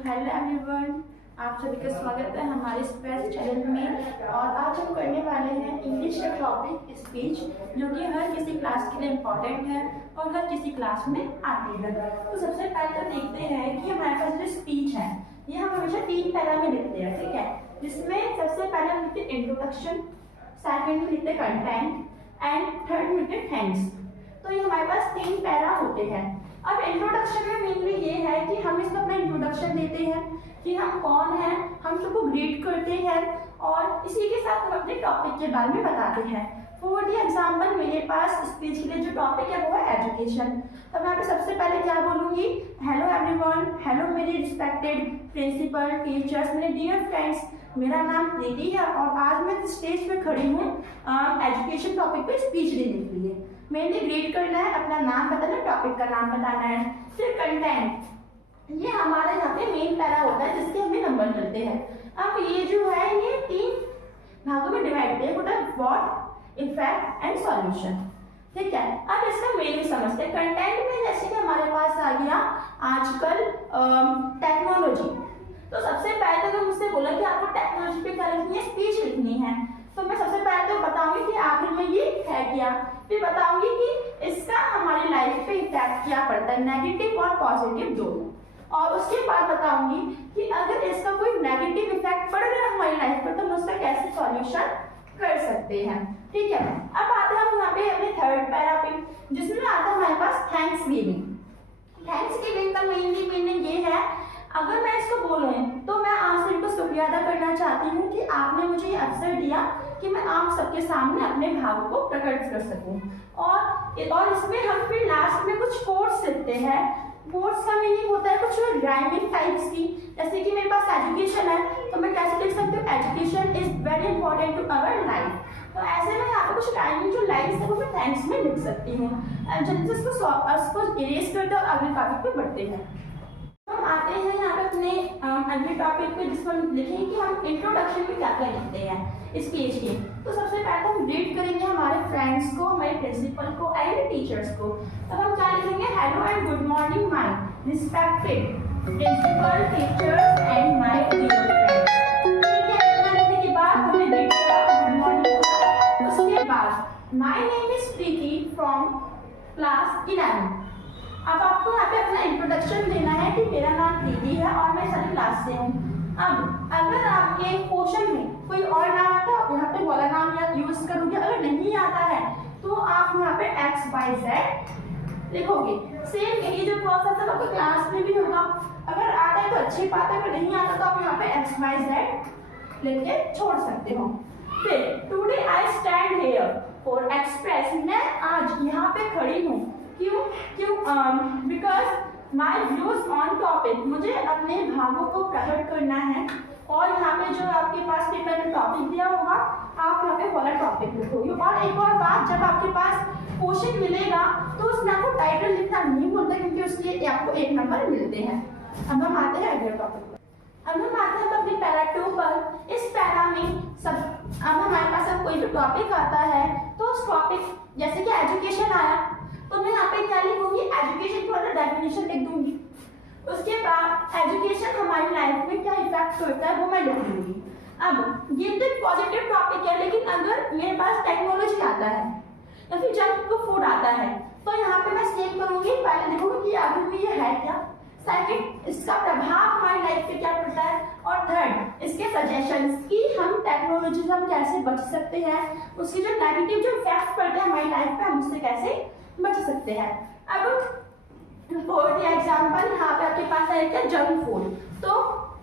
Hello everyone, आप सभी का स्वागत है हमारे स्पेस चैनल में। और आज हम करने वाले हैं इंग्लिश का टॉपिक स्पीच, जो कि हर किसी क्लास के लिए इम्पोर्टेंट है और हर किसी क्लास में आती है। तो सबसे पहले तो देखते हैं कि हमारे पास जो स्पीच है ये हम हमेशा 3 पैरा में लिखते हैं, ठीक है। जिसमें सबसे पहले हम लिखते हैं इंट्रोडक्शन, सेकंड में लिखते हैं कंटेंट एंड थर्ड में लिखते हैं थैंक्स। तो ये हमारे पास 3 पैरा होते हैं। अब इंट्रोडक्शन में मेनली ये है कि हम इसको अपना इंट्रोडक्शन देते हैं कि हम कौन हैं, हम सबको ग्रीट करते हैं और इसी के साथ हम अपने टॉपिक के बारे में बताते हैं। फॉर द एग्जाम्पल मेरे पास स्पीच के लिए जो टॉपिक है वो है एजुकेशन। तो मैं यहाँ पे सबसे पहले क्या बोलूँगी, हेलो एवरीवन, हेलो मेरे रिस्पेक्टेड प्रिंसिपल, टीचर्स, मेरे डियर फ्रेंड्स, मेरा नाम प्रीति है और आज मैं स्टेज पे खड़ी हूँ एजुकेशन टॉपिक पे स्पीच देने के लिए। मेनली ग्रीट करना है, अपना नाम बताना है, टॉपिक का नाम बताना है। फिर कंटेंट, ये हमारा यहाँ पे मेन पैरा होता है जिसके हमें नंबर मिलते हैं। अब ये जो है ये 3 भागों में डिवाइड किया होता है, व्हाट, इफेक्ट एंड सॉल्यूशन, ठीक है। अब इसका मेन समझते हैं। कंटेंट में जैसे कि हमारे पास आ गया आजकल टेक्नोलॉजी। तो सबसे पहले तो मुझसे बोला कि आपको टेक्नोलॉजी पे क्या लिखनी है, स्पीच लिखनी है। तो मैं सबसे पहले तो बताऊंगी कि आखिर में ये है क्या, फिर बताऊंगी कि इसका हमारी लाइफ पे इफेक्ट क्या पड़ता है, नेगेटिव और पॉजिटिव दोनों। और उसके बाद बताऊंगी कि अगर इसका कोई नेगेटिव इफेक्ट पड़ रहा है हमारी लाइफ पर तो हम उसका कैसे सॉल्यूशन कर सकते हैं, ठीक है। अब आते हैं हम यहाँ पे अपने थर्ड पैरा पे, जिसमें आता है हमारे पास थैंक्स गिविंग। थैंक्स गिविंग का मेनली मीनिंग ये है, अगर मैं इसको बोलूं तो मैं आप सभी को शुक्रिया अदा करना चाहती हूँ कि आपने मुझे ये अवसर दिया कि मैं आप सबके सामने अपने भाव को प्रकट कर सकूं। और इसमें हम फिर लास्ट में कुछ कोट्स लिखते हैं। कोट्स का मीनिंग होता है कुछ राइमिंग टाइप्स की, जैसे कि मेरे पास एजुकेशन है तो मैं कैसे लिख सकती हूँ, education is very important to our life. तो ऐसे में यहाँ पे कुछ राइमिंग जो लाइन्स है वो मैं थैंक्स में लिख सकती हूँ। जल्दी से इसको इरेज करते हैं और अगले टॉपिक पे बढ़ते हैं। हम आते हैं यहाँ पे अपने अगले टॉपिक पे, जिसमें हम लिखेंगे कि हम इंट्रोडक्शन में क्या क्या लिखते हैं स्पीच के। तो सबसे पहले हम ग्रीट करेंगे हमारे फ्रेंड्स को, हमारे प्रिंसिपल को एंड टीचर्स को। तो हम क्या लिखेंगे, hello and good morning my respected principal, teachers and my dear friends, ठीक है। इतना लिखने के बाद हमने ग्रीट करा, गुड मॉर्निंग। उसके बाद my name is Preeti from class 11। अब आपको यहाँ पे अपना इंट्रोडक्शन देना है कि मेरा नाम प्रीति है और मैं 7th क्लास से हूँ। अब अगर आपके क्वेश्चन में कोई और नाम आता है, यहाँ पे वाला नाम यूज करोगे। अगर नहीं आता है तो आप यहाँ पे XYZ लिखोगे। सेम यही जो प्रोसेस है आपको क्लास में भी होगा। अगर आता है तो अच्छी बात है, अगर नहीं आता तो आप यहाँ पे XYZ लिख के छोड़ सकते हो। फिर today I stand here for express, मैं आज यहाँ पे खड़ी हूँ क्यों, because my views on topic, मुझे अपने भावों को प्रकट करना है। और यहाँ पे जो आपके पास पेपर में टॉपिक दिया होगा आप यहाँ पे वाला टॉपिक लिखोगे। और एक और बात, जब आपके पास क्वेश्चन मिलेगा तो उसमें आपको टाइटल लिखना नहीं बोलता, क्योंकि उसके लिए आपको 1 नंबर मिलते हैं। अब हम आते हैं अगले टॉपिक पर। अब हम आते हैं अपने पैरा 2 पर। इस पैरा में अब हमारे पास अब कोई भी टॉपिक आता है तो उस टॉपिक, जैसे कि एजुकेशन आया तो मैं यहाँ पे क्या लिखूंगी, एजुकेशन की और डेफिनेशन लिख दूंगी। उसके बाद एजुकेशन हमारी लाइफ में क्या इफेक्ट करता है वो मैं लिख दूंगी। अब ये तो पॉजिटिव टॉपिक है, लेकिन अगर मेरे पास टेक्नोलॉजी आता है या फिर जंक फूड आता है तो यहाँ पे मैं सेव करूंगी। पहले देखूंगी कि आगे में ये है क्या, सेकंड इसका प्रभाव हमारी लाइफ पे क्या पड़ता है, और थर्ड इसके सजेशंस कि हम टेक्नोलॉजी से हम कैसे बच सकते हैं, उसके जो नेगेटिव जो इफेक्ट्स पड़ते हैं हमारी लाइफ पे हम उससे कैसे बच सकते हैं। अब फॉर द एग्जांपल यहाँ पे आपके पास है क्या, जंक फूड। तो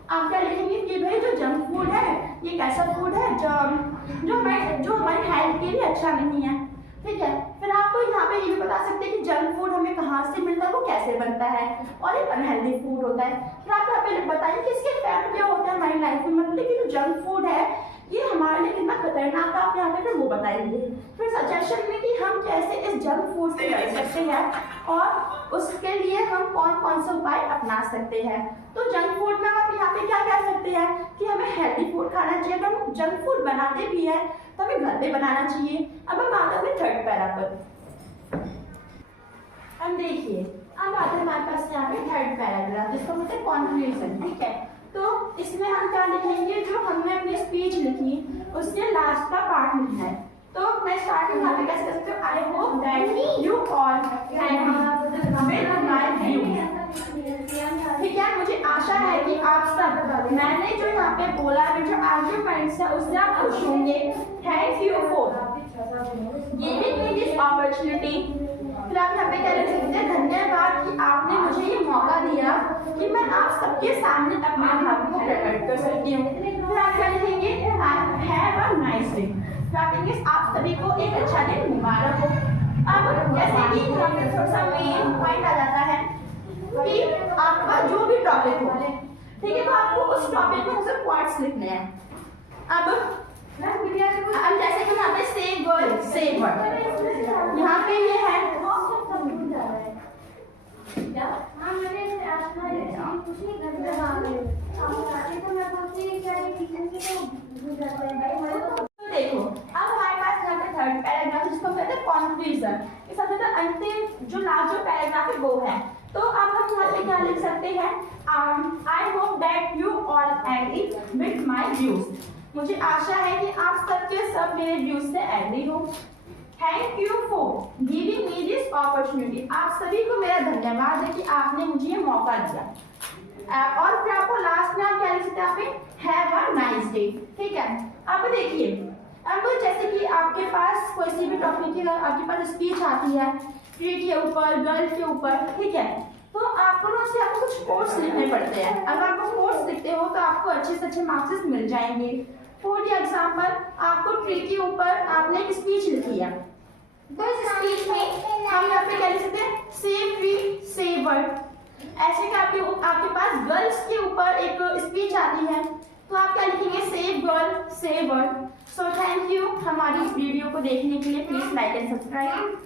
आप क्या लिखेंगे कि भाई जो जंक फूड है ये कैसा फूड है जो हमारी हेल्थ के लिए अच्छा नहीं है, ठीक है। फिर आपको यहाँ पे ये भी बता सकते हैं कि जंक फूड हमें कहाँ से मिलता है, वो कैसे बनता है, और एक अनहेल्दी फूड होता है। फिर आप यहाँ पे बताइए कि इसके इफेक्ट क्या होता है हमारी लाइफ में, मतलब कि जो जंक फूड है ये हमारे लिए कितना खतरनाक है, आप यहाँ पे फिर वो बताएंगे। फिर सजेशन में कि हम कैसे इस जंक फूड से बच सकते हैं और उसके लिए हम कौन कौन से उपाय अपना सकते हैं। तो जंक फूड में आप यहाँ पे क्या कह सकते हैं कि हमें हेल्दी फूड खाना चाहिए। तो हम जंक फूड बनाते भी है तो हमें घर पे बनाना चाहिए। अब हम आते हैं थर्ड पैरा पर। अब देखिए अब आते हैं हमारे पास यहाँ पे थर्ड पैराग्राफ, जिसको बोलते हैं कंक्लूजन। ठीक है, तो इसमें हम क्या लिखेंगे, जो हमने अपनी स्पीच लिखी उसके लास्ट का पार्ट लिखना है। तो मैं स्टार्टिंग यहाँ पे कैसे कर सकती हूँ, I hope that you all agree with my views. ठीक है, मुझे आशा है कि आप सब, मैंने जो यहाँ पे बोला है, जो आर्ग्यूमेंट्स है उससे आप खुश होंगे। Thank you for giving me this opportunity. फिर आप यहाँ पे क्या लिख सकते हैं, धन्यवाद कि आपने मुझे ये मौका दिया कि मैं आप सबके सामने अपने भाव को प्रकट कर सकती हूँ। फिर आप क्या लिखेंगे, हैव अ नाइस डे। फिर आप लिखेंगे आप सभी को एक अच्छा दिन मुबारक हो। अब जैसे कि यहाँ पे थोड़ा सा मेन पॉइंट आ जाता है कि आपका जो भी टॉपिक हो, ठीक है, तो आपको उस टॉपिक में सिर्फ क्वार्ट्स लिखने हैं। अब जैसे कि यहाँ पे सेव वर्ड, सेव वर्ड यहाँ पे ये है, देखो अब हमारे पास यहाँ पे थर्ड पैराग्राफ, जिसको कहते हैं कंक्लूजन। इस सबसे अंतिम जो लास्ट जो पैराग्राफ है वो है। तो अब हम यहाँ पे क्या लिख सकते हैं, I hope that you all agree with my views. मुझे आशा है कि आप सबके सब मेरे व्यूज से एग्री हो। Thank you for giving me this opportunity. आप सभी को मेरा धन्यवाद है कि आपने मुझे ये मौका दिया। और फिर आपको लास्ट में आप क्या लिख सकते हैं, आप हैव अ नाइस डे। ठीक है, अब देखिए, अब जैसे कि आपके पास कोई सी भी टॉपिक की आपके पास स्पीच आती है, ट्री के ऊपर, गर्ल के ऊपर, ठीक है, तो आपको ना उससे आपको कुछ कोट्स लिखने पड़ते हैं। अगर आपको कोट्स लिखते हो तो आपको अच्छे से अच्छे मार्क्स मिल जाएंगे। फॉर एग्जाम्पल, आपको ट्री के ऊपर आपने एक स्पीच लिखी है, तो इस स्पीच में हम यहाँ पे क्या लिख सकते हैं, सेव ट्री सेव वर्ड। ऐसे का आपके पास गर्ल्स के ऊपर एक स्पीच आती है, तो आप क्या लिखेंगे, save girl save word. So thank you हमारी इस वीडियो को देखने के लिए। Please like and subscribe.